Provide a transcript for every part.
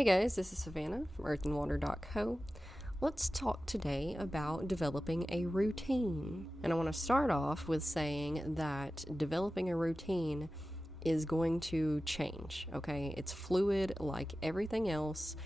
Hey guys, this is Savannah from earthandwater.co. Let's talk today about developing a routine. And I want to start off with saying that developing a routine is going to change, okay? It's fluid like everything else.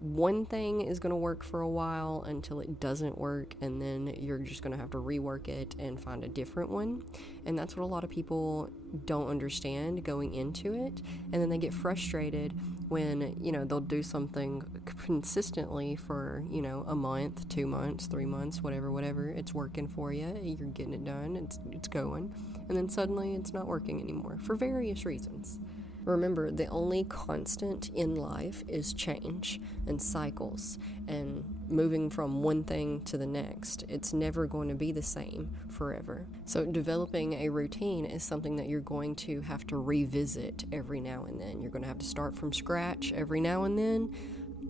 One thing is going to work for a while until it doesn't work, and then you're just going to have to rework it and find a different one. And that's what a lot of people don't understand going into it. And then they get frustrated when, they'll do something consistently for, a month, 2 months, 3 months, whatever. It's working for you. You're getting it done. It's going. And then suddenly it's not working anymore for various reasons. Remember, the only constant in life is change and cycles and moving from one thing to the next. It's never going to be the same forever. So developing a routine is something that you're going to have to revisit every now and then. You're going to have to start from scratch every now and then,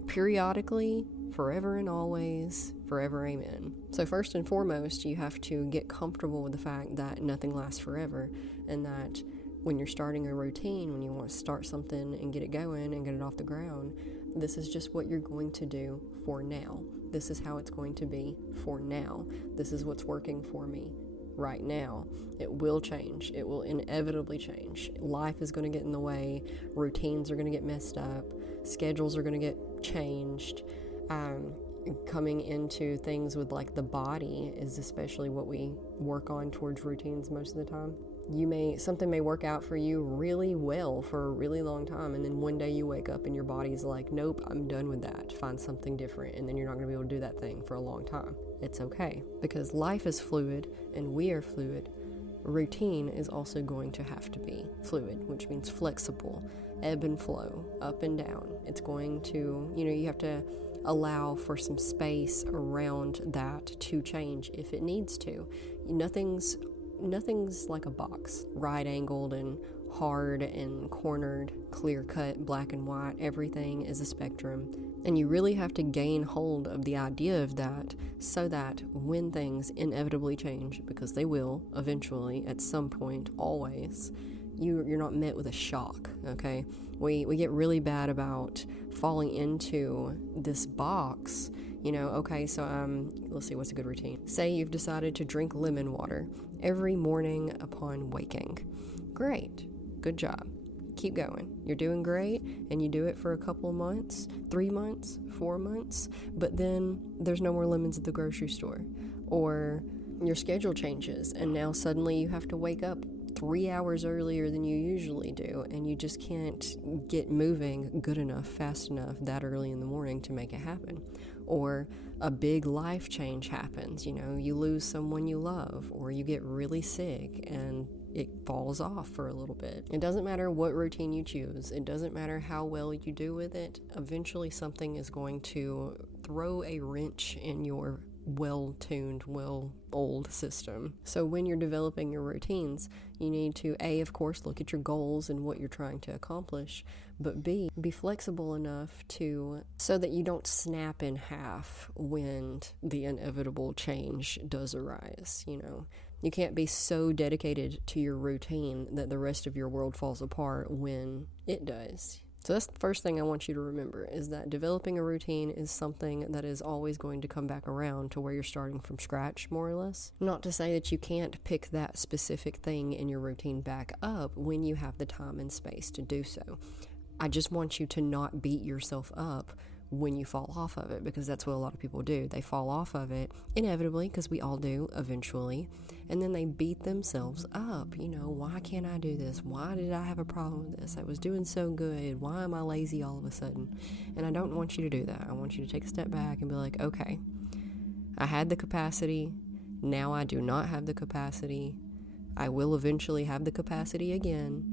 periodically, forever and always, forever, amen. So first and foremost, you have to get comfortable with the fact that nothing lasts forever, and that when you're starting a routine, when you want to start something and get it going and get it off the ground, this is just what you're going to do for now. This is how it's going to be for now. This is what's working for me right now. It will change. It will inevitably change. Life is going to get in the way. Routines are going to get messed up. Schedules are going to get changed. Coming into things with like the body is especially what we work on towards routines most of the time. Something may work out for you really well for a really long time, and then one day you wake up and your body's like, nope, I'm done with that. Find something different, and then you're not going to be able to do that thing for a long time. It's okay, because life is fluid and we are fluid. Routine is also going to have to be fluid, which means flexible, ebb and flow, up and down. It's going to, you have to allow for some space around that to change if it needs to. Nothing's like a box, right-angled and hard and cornered, clear-cut, black and white. Everything is a spectrum. And you really have to gain hold of the idea of that so that when things inevitably change, because they will eventually at some point, always, you're not met with a shock, okay? We get really bad about falling into this box. Okay, so let's see, what's a good routine? Say you've decided to drink lemon water every morning upon waking. Great, good job. Keep going. You're doing great, and you do it for a couple of months, 3 months, 4 months, but then there's no more lemons at the grocery store. Or your schedule changes, and now suddenly you have to wake up 3 hours earlier than you usually do, and you just can't get moving good enough, fast enough that early in the morning to make it happen. Or a big life change happens, you lose someone you love, or you get really sick and it falls off for a little bit. It doesn't matter what routine you choose. It doesn't matter how well you do with it. Eventually something is going to throw a wrench in your well-tuned, well-oiled system. So when you're developing your routines, you need to, A, of course, look at your goals and what you're trying to accomplish, but B, be flexible enough so that you don't snap in half when the inevitable change does arise, You can't be so dedicated to your routine that the rest of your world falls apart when it does. So that's the first thing I want you to remember, is that developing a routine is something that is always going to come back around to where you're starting from scratch, more or less. Not to say that you can't pick that specific thing in your routine back up when you have the time and space to do so. I just want you to not beat yourself up when you fall off of it, because that's what a lot of people do. They fall off of it, inevitably, because we all do eventually, and then they beat themselves up. Why can't I do this? Why did I have a problem with this? I was doing so good. Why am I lazy all of a sudden? And I don't want you to do that. I want you to take a step back and be like, okay, I had the capacity. Now I do not have the capacity. I will eventually have the capacity again,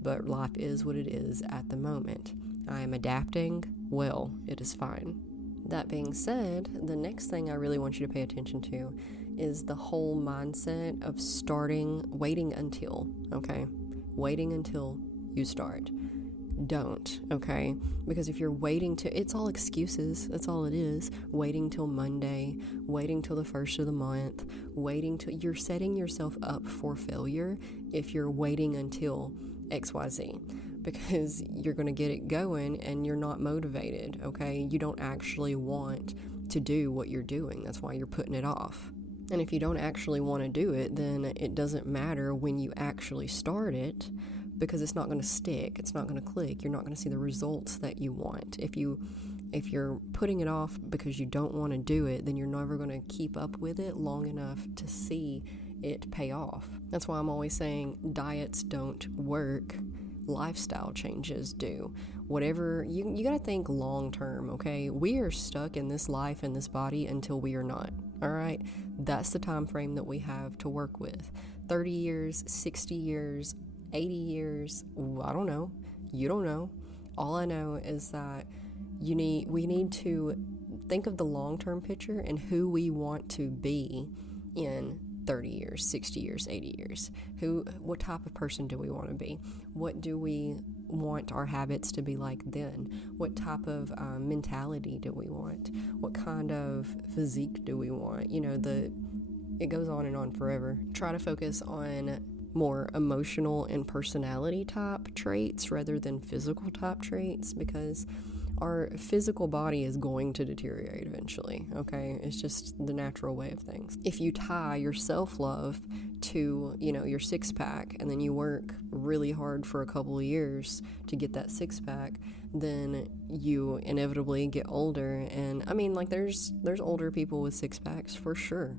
but life is what it is at the moment. I am adapting well. It is fine. That being said, the next thing I really want you to pay attention to is the whole mindset of waiting until, okay? Waiting until you start. Don't, okay? Because if you're waiting it's all excuses. That's all it is. Waiting till Monday, waiting till the first of the month, you're setting yourself up for failure if you're waiting until XYZ. because you're going to get it going and you're not motivated, okay? You don't actually want to do what you're doing. That's why you're putting it off. And if you don't actually want to do it, then it doesn't matter when you actually start it, because it's not going to stick. It's not going to click. You're not going to see the results that you want. If you're putting it off because you don't want to do it, then you're never going to keep up with it long enough to see it pay off. That's why I'm always saying diets don't work. Lifestyle changes do. Whatever, you got to think long term, okay? We are stuck in this life and this body until we are not, all right? That's the time frame that we have to work with. 30 years, 60 years, 80 years, I don't know. You don't know. All I know is that we need to think of the long-term picture and who we want to be in 30 years, 60 years, 80 years. What type of person do we want to be? What do we want our habits to be like then? What type of mentality do we want? What kind of physique do we want? It goes on and on forever. Try to focus on more emotional and personality type traits rather than physical type traits, because our physical body is going to deteriorate eventually, okay? It's just the natural way of things. If you tie your self-love to, your six-pack, and then you work really hard for a couple of years to get that six-pack, then you inevitably get older. And there's older people with six-packs for sure.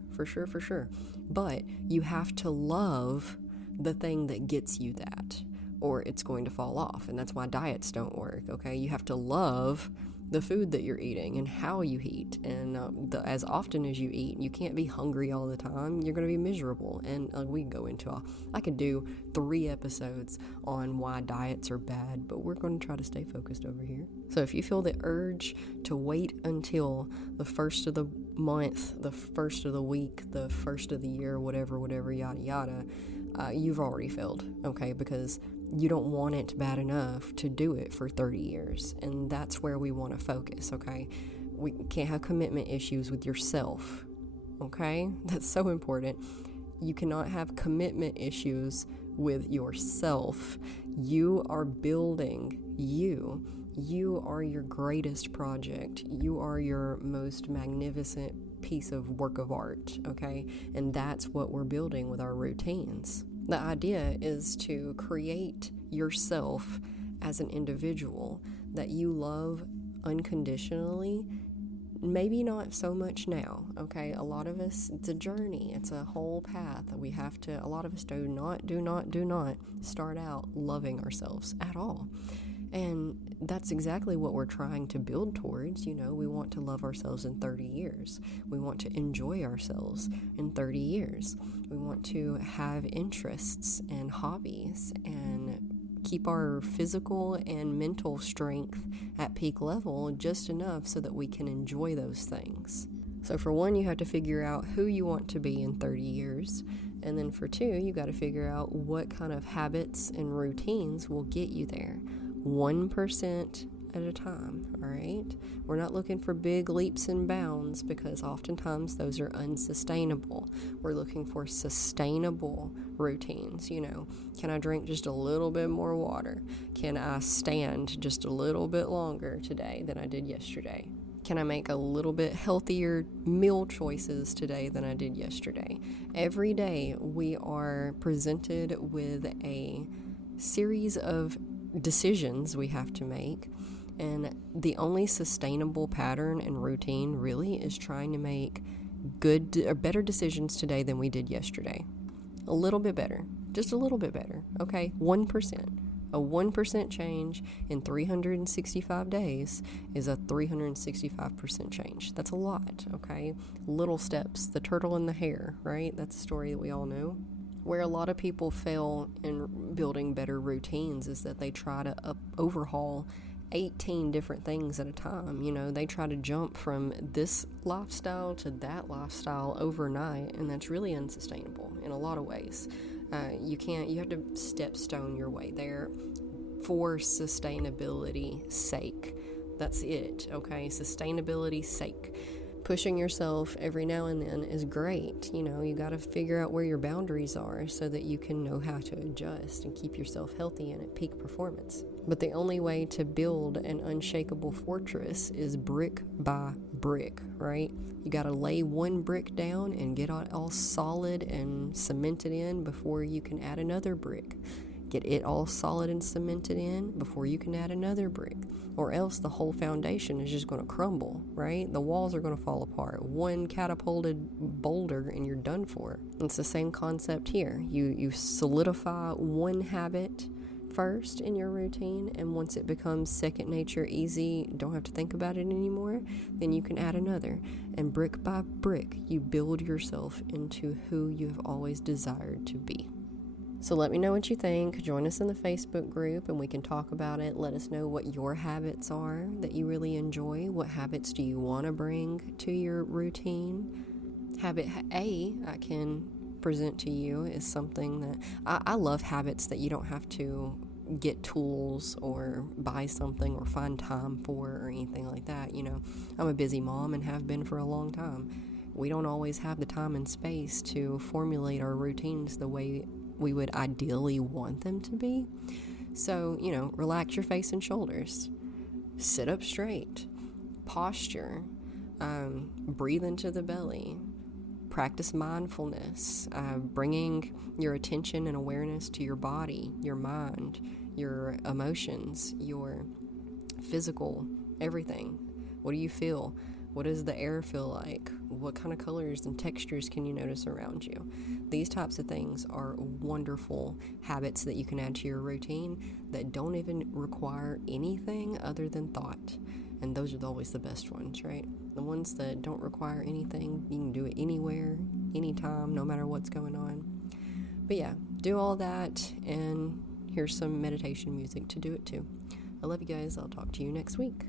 But you have to love the thing that gets you that, or it's going to fall off. And that's why diets don't work, okay? You have to love the food that you're eating and how you eat, and as often as you eat. You can't be hungry all the time. You're going to be miserable. And we can go into I could do 3 episodes on why diets are bad, but we're going to try to stay focused over here. So if you feel the urge to wait until the first of the month, the first of the week, the first of the year, whatever, yada yada, you've already failed, okay? Because you don't want it bad enough to do it for 30 years. And that's where we want to focus, okay? We can't have commitment issues with yourself, okay? That's so important. You cannot have commitment issues with yourself. You are building you. You are your greatest project. You are your most magnificent piece of work of art, okay? And that's what we're building with our routines. The idea is to create yourself as an individual that you love unconditionally. Maybe not so much now, okay? A lot of us, it's a journey. It's a whole path. A lot of us do not start out loving ourselves at all. And that's exactly what we're trying to build towards. We want to love ourselves in 30 years. We want to enjoy ourselves in 30 years. We want to have interests and hobbies and keep our physical and mental strength at peak level just enough so that we can enjoy those things. So for one, you have to figure out who you want to be in 30 years. And then for two, you got to figure out what kind of habits and routines will get you there. 1% at a time, all right? We're not looking for big leaps and bounds, because oftentimes those are unsustainable. We're looking for sustainable routines. Can I drink just a little bit more water? Can I stand just a little bit longer today than I did yesterday? Can I make a little bit healthier meal choices today than I did yesterday? Every day we are presented with a series of decisions we have to make, and the only sustainable pattern and routine really is trying to make good or better decisions today than we did yesterday. A little bit better, just a little bit better, okay? 1%. A 1% change in 365 days is a 365% change. That's a lot, okay? Little steps, the turtle and the hare, right? That's a story that we all know. Where a lot of people fail in building better routines is that they try to overhaul 18 different things at a time. They try to jump from this lifestyle to that lifestyle overnight, and that's really unsustainable in a lot of ways. You have to stepstone your way there for sustainability's sake. That's it, okay? Sustainability's sake. Pushing yourself every now and then is great. You got to figure out where your boundaries are so that you can know how to adjust and keep yourself healthy and at peak performance. But the only way to build an unshakable fortress is brick by brick, right? You got to lay one brick down and get it all solid and cemented in before you can add another brick. Get it all solid and cemented in before you can add another brick, or else the whole foundation is just going to crumble, right? The walls are going to fall apart. One catapulted boulder and you're done for. It's the same concept here. You solidify one habit first in your routine, and once it becomes second nature, easy, don't have to think about it anymore, then you can add another. And brick by brick, you build yourself into who you have always desired to be. So let me know what you think. Join us in the Facebook group and we can talk about it. Let us know what your habits are that you really enjoy. What habits do you want to bring to your routine? Habit A I can present to you is something that I love habits that you don't have to get tools or buy something or find time for or anything like that. I'm a busy mom and have been for a long time. We don't always have the time and space to formulate our routines the way we would ideally want them to be. So, relax your face and shoulders, sit up straight, posture, breathe into the belly, practice mindfulness, bringing your attention and awareness to your body, your mind, your emotions, your physical, everything. What do you feel? What does the air feel like? What kind of colors and textures can you notice around you? These types of things are wonderful habits that you can add to your routine that don't even require anything other than thought. And those are always the best ones, right? The ones that don't require anything, you can do it anywhere, anytime, no matter what's going on. But yeah, do all that, and here's some meditation music to do it too. I love you guys. I'll talk to you next week.